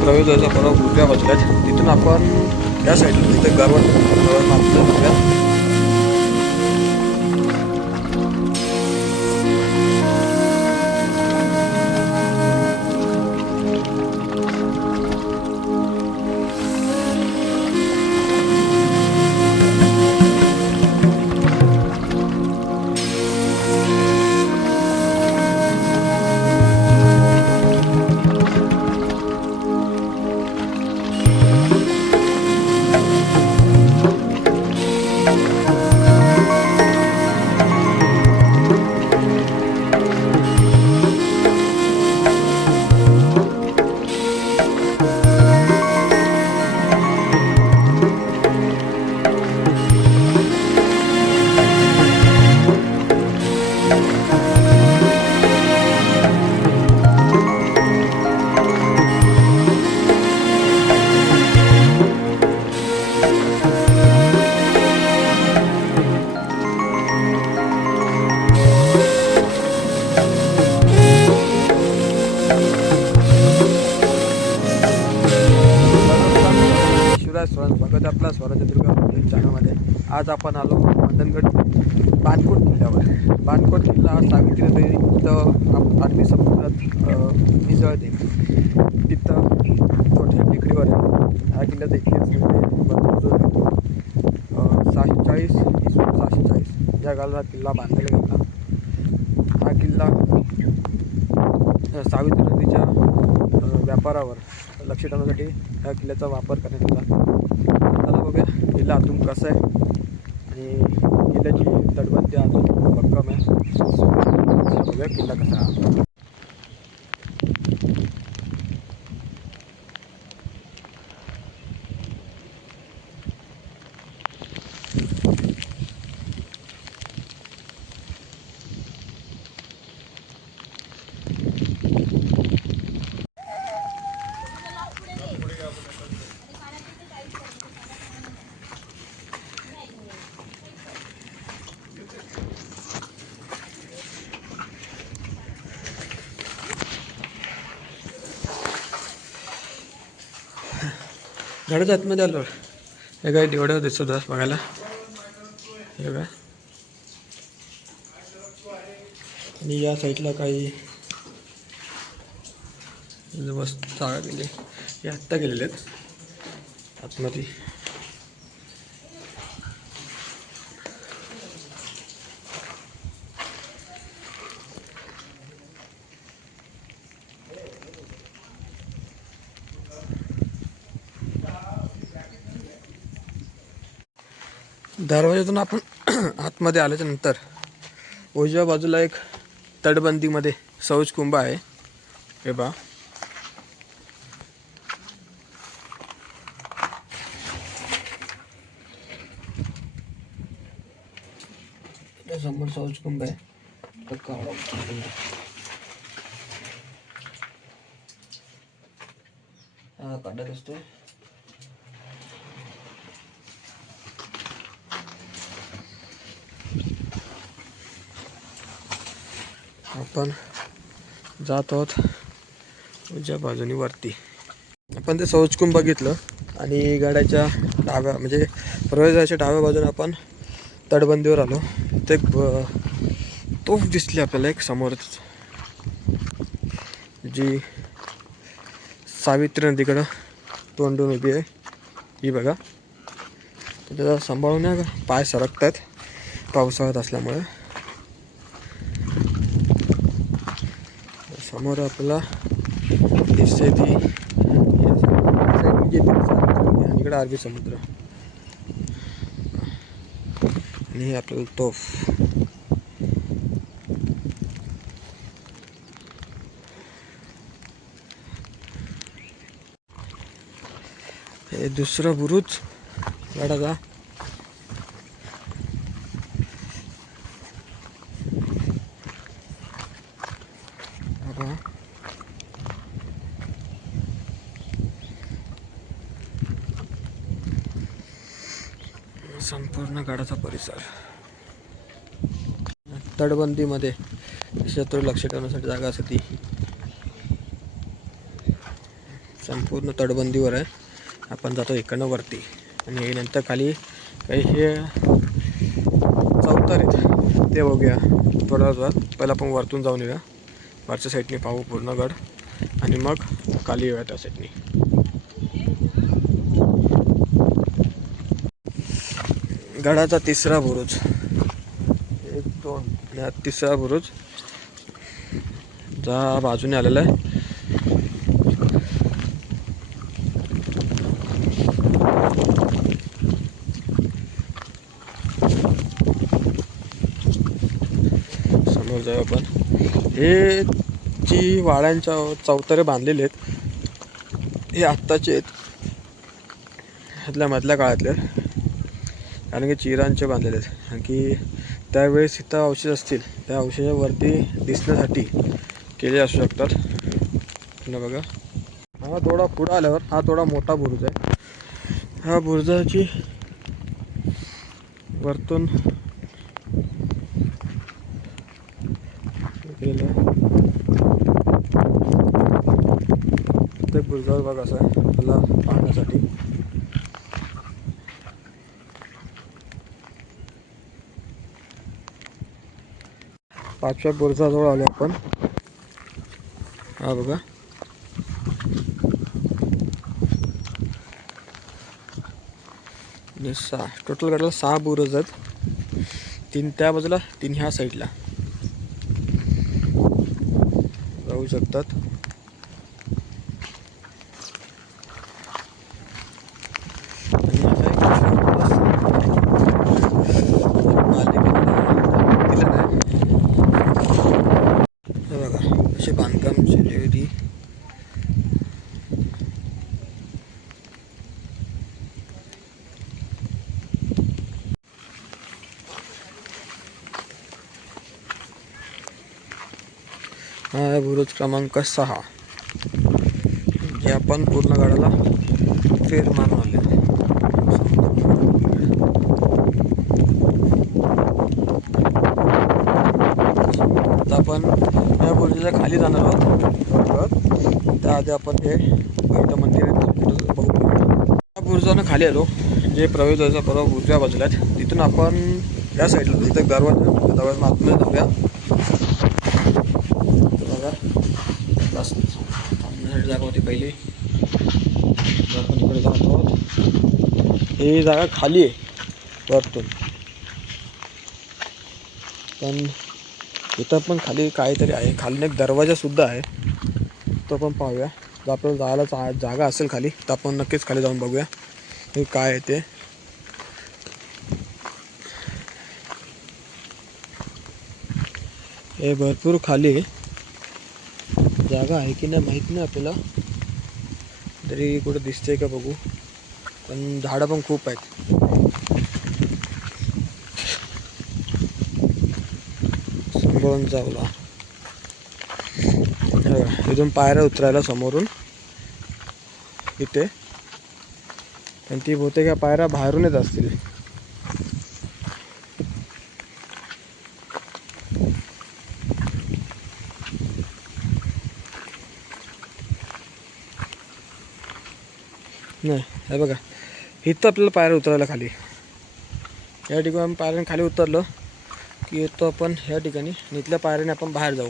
प्रवेश द्वाराचा परवा उजव्या बाजूला तिथून आपण या साईडला तिथे गारवण गारवण आपलं आज आपण आलो मंडणगड बानकोट किल्ल्यावर. बानकोट किल्ला हा सावित्री नदी इथं अरबी समुद्रात मिसळते तिथं छोट्या टेकडीवर आहे. ह्या किल्ल्याचा इतिहास म्हणजे सहाशे चाळीस इसवी सहाशे चाळीस या काळात हा किल्ला बांधलेला गेला. हा किल्ला सावित्री नदीच्या व्यापारावर लक्ष ठेवण्यासाठी ह्या किल्ल्याचा वापर करण्यात आला. चला बघूया किल्ला आतून कसा आहे. किल्ल्याची तटबंदी अजून भक्कम आहे चला बघूया किल्ला कसा आहे आतमध्ये आलो. हे काय एवढं दिसत दास बघायला? हे काय आणि या साईडला काही मस्त जागा गेली. हे आत्ता गेलेले आहेत. आतमध्ये. दरवाजातून आपण आतमध्ये आल्याच्यानंतर उजव्या बाजूला एक तटबंदीमध्ये शौच कुंभ आहे. हे बा समोर शौच कुंभ आहे. काढत असतो आपण जात आहोत उजव्या बाजूनी वरती. आपण ते शौचकुंभ बघितलं आणि गाड्याच्या डाव्या म्हणजे प्रवेशाच्या डाव्या बाजूने आपण तटबंदीवर आलो. ते तोफ दिसली आपल्याला एक समोरच. जी सावित्री नदीकडं तोंडून उभी आहे. ही बघा. त्याचा सांभाळून या. का पाय सरकतात पावसाळ्यात असल्यामुळे. समोर आपला दिसते ती आणि इकडे अरबी समुद्र. आणि हे आपल्याला तोफ. हे दुसरं बुरुज गडाचा हा पहा. संपूर्ण गडाचा परिसर. तटबंदीमध्ये शत्रू लक्ष ठेवण्यासाठी जागा असते ती. संपूर्ण तटबंदीवर आहे आपण जातो इकडनं वरती. आणि नंतर खाली काही हे चौतार आहेत. ते बघूया. थोड्या वेळात पहिला आपण वरतून जाऊन येऊया. वरच्या साईडने पाहू पूर्ण गड. आणि मग खाली येऊया त्या साईडने गडाचा तिसरा बुरुज. एक दोन या तिसरा बुरुज. जा बाजूने आलेला आहे. समोर जाऊ आपण. हे जी वाड्यांच्या चौतारे बांधलेले आहेत हे आत्ताचे आहेत. ह्यातल्या मधल्या काळातले कारण की चिरांचे बांधलेले आहेत. कारण की त्यावेळेस इथं अवशेष असतील त्या अवशेषावरती दिसण्यासाठी केले असू शकतात. पुन्हा बघा. हा थोडा पुढं आल्यावर हा थोडा मोठा बुरुज आहे. ह्या बुरुजाची वरतून आहे प्रत्येक बुरुजावर बघा असं मला पाहण्यासाठी. पाचव्या बुरुजाजवळ आलो आपण. हा बघा. आणि सहा टोटल गाडीला सहा बुरुज आहेत. तीन त्या बाजूला तीन ह्या साईडला जाऊ शकतात आणि आता एक मालिकेला दिलं नाही. हे बघा असे बांधकाम केलेली हा बुरुज क्रमांक सहा. जे आपण पूर्ण गडाला फेर मारून आले आता आपण या बुरुजाच्या खाली जाणार आहोत. त्याआधी आपण हे बैठं मंदिर बघू त्या बुरुजानं खाली आलो. जे प्रवेशद्वाराचा परवा उजव्या बाजूला आहेत. तिथून आपण या साईडला तिथं दरवाजा दरवाजा आतमध्ये जाऊया. बघा. जागा होती पहिली. आपण इकडे जात आहोत. ही जागा खाली आहे. वरतून. पण इथं पण खाली काहीतरी आहे. खाली एक दरवाजा सुद्धा आहे. तो पण पाहूया. जर आपल्याला जायला जा जागा असेल खाली तर आपण नक्कीच खाली जाऊन बघूया. हे काय आहे ते? हे भरपूर खाली आहे. जागा आहे की नाही माहीत नाही आपल्याला. तरी कुठं दिसतंय का बघू. पण झाडं पण खूप आहेत. पळून जाऊला. इथून पायऱ्या उतरायला समोरून. इथे. पण ती बहुतेक या पायऱ्या बाहेरूनच असतील. नाही हे बघा. इथं आपल्याला पायऱ्या उतरायला खाली. या ठिकाणी आम्ही पायऱ्याने खाली उतरलो. की येतो आपण ह्या ठिकाणी. इथल्या पायऱ्याने आपण बाहेर जाऊ.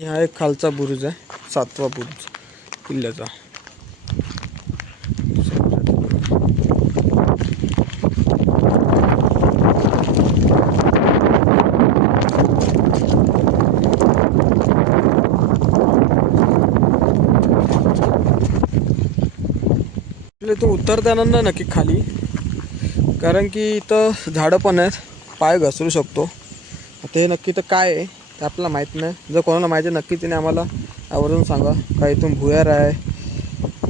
हा एक खालचा बुरुज आहे. सातवा बुरुज. किल्ल्याचा. आपल्या इथून उतरताना ना नक्की खाली. कारण की इथं झाडं पण आहेत. पाय घसरू शकतो. ते नक्की तर काय आहे ते आपल्याला माहीत नाही. जर कोणाला माहिती आहे नक्की तिने आम्हाला आवर्जून सांगा. का इथून भुयार आहे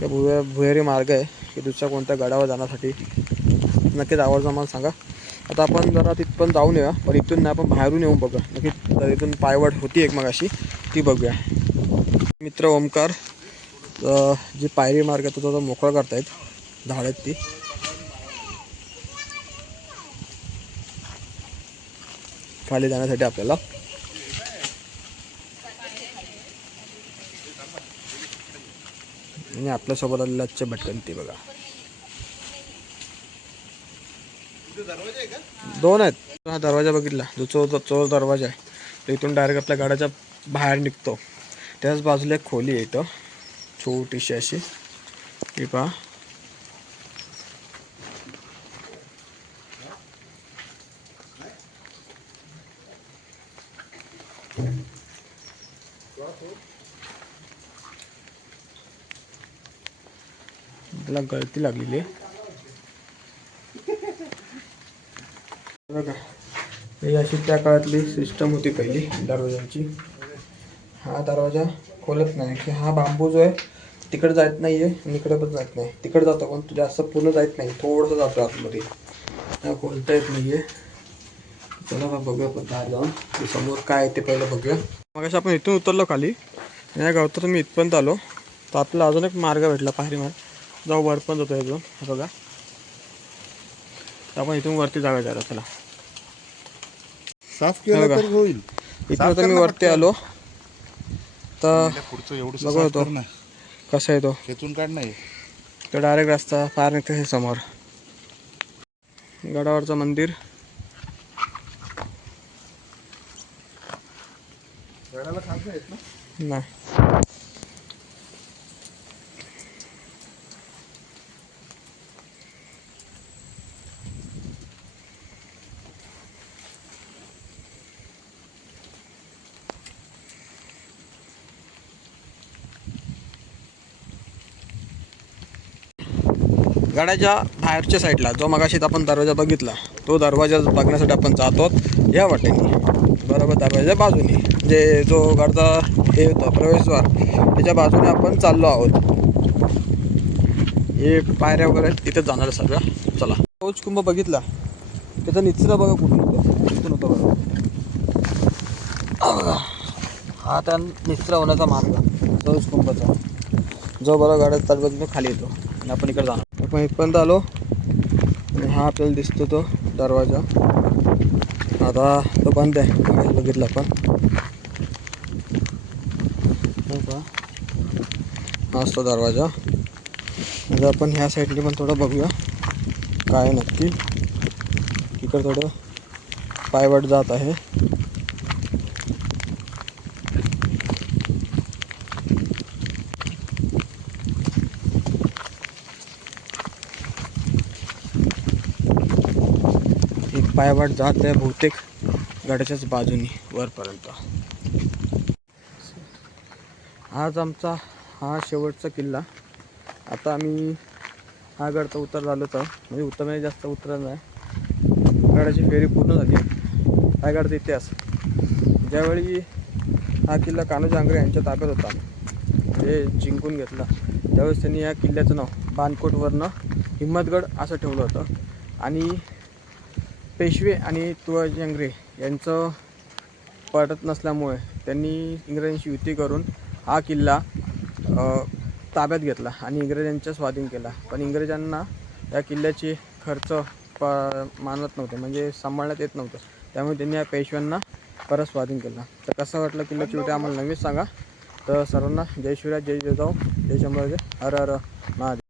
का भुया भुयारी मार्ग आहे की दुसऱ्या कोणत्या गडावर जाण्यासाठी. नक्कीच आवर्जून आम्हाला सांगा. आता आपण जरा तिथपर्यंत जाऊन येऊया. पण इथून नाही आपण बाहेरून येऊन बघा नक्की तर इथून पायवाट होती एक मग अशी ती बघूया. मित्र ओमकार जी पायरी मार्ग आहे तो तो मोकळा करतायत. झाड आहेत ती. खाली जाण्यासाठी आपल्याला. आणि आपल्यासोबत आलेला आजचे भटकंती बघा. दोन आहेत. हा दरवाजा बघितला. जो चोर चोर दरवाजा आहे. तो इथून डायरेक्ट आपल्या गाड्याच्या बाहेर निघतो. त्याच बाजूला एक खोली आहे इथं. छोटीशी अशी. ही पहा. त्याला गळती लागलेली आहे. बघा ही अशी त्या काळातली सिस्टम होती पहिली दरवाजांची. हा दरवाजा खोलत नाही की हा बांबू जो आहे तिकडे जात नाही आहे आणि इकडे पण जात नाही. तिकडे जातो पण जास्त पूर्ण जात नाही थोडंसं जातो आतमध्ये. खोलता येत नाही आहे चला मग बघूया पण बाहेर जाऊन समोर काय आहे ते पहिलं बघूया. मग आपण इथून उतरलो खाली. या गावतून मी इथपर्यंत आलो. तर आपल्याला अजून एक मार्ग भेटला पायरी मार्ग जाऊ वर पण जातो अजून. हे बघा. तर आपण इथून वरती जागा जायला चला. साफ केलं. तर होईल. इथनं तर मी वरती आलो. तर पुढचं एवढं बघा साफ तो. कर ना कसं आहे तो? खेचून काढ नाही. तो डायरेक्ट रस्ता फार निघतो हे समोर. गडावरचं मंदिर गडाला खांब आहेत ना नाही. गाड्याच्या बाहेरच्या साईडला जो मगाशी आपण दरवाजा बघितला तो दरवाजा बघण्यासाठी आपण जातो या वाटेने. बरोबर दरवाजा बाजूने. जे जो गाडचा हे होतं प्रवेशद्वार. त्याच्या बाजूने आपण चाललो आहोत. हे पायऱ्या वगैरे तिथं जाणार सगळं. चला. तोच कुंभ बघितला. त्याचा निचरा बघा कुठून होतो. कुठून होतो बघा. हा बघा. हा त्या निचरा होण्याचा मार्ग. तोच कुंभचा. जो बघा गाड्या चालवत खाली येतो. आणि आपण इकडे जाणार. आपण इथपर्यंत आलो. आणि हा आपल्याला दिसतो तो दरवाजा. आता तो बंद आहे. बघितला आपण हो का हा असतो दरवाजा. म्हणजे आपण ह्या साईडने पण थोडं बघूया. काय नक्की. इकडं थोडं पायवट जात आहे. एक पायवाट जात आहे बहुतेक गडाच्याच बाजूनी वरपर्यंत. आज आमचा हा शेवटचा किल्ला. आता आम्ही हा गडचा तर उतर झालोच म्हणजे उतरण्याने जास्त उतरणार नाही. गडाची फेरी पूर्ण झाली हा गडचा इतिहास. ज्यावेळी हा किल्ला कान्होजी आंग्रे यांच्या ताकद होता म्हणजे जिंकून घेतला. त्यावेळेस त्यांनी या किल्ल्याचं नाव बानकोटवरनं हिम्मतगड असं ठेवलं होतं. आणि पेशवे आणि तुळाजी आंग्रे यांचं पटत नसल्यामुळे त्यांनी इंग्रजांशी युती करून हा किल्ला ताब्यात घेतला आणि इंग्रजांच्या स्वाधीन केला. पण इंग्रजांना या किल्ल्याचे खर्च प मानत नव्हते म्हणजे सांभाळण्यात येत नव्हतं. त्यामुळे त्यांनी या पेशव्यांना परत स्वाधीन केला. तर कसं वाटलं किल्ल्याची युती आम्हाला नक्कीच सांगा. तर सर्वांना जय शिवराज जय जिजाऊ जय शंभर हर हर महादेव.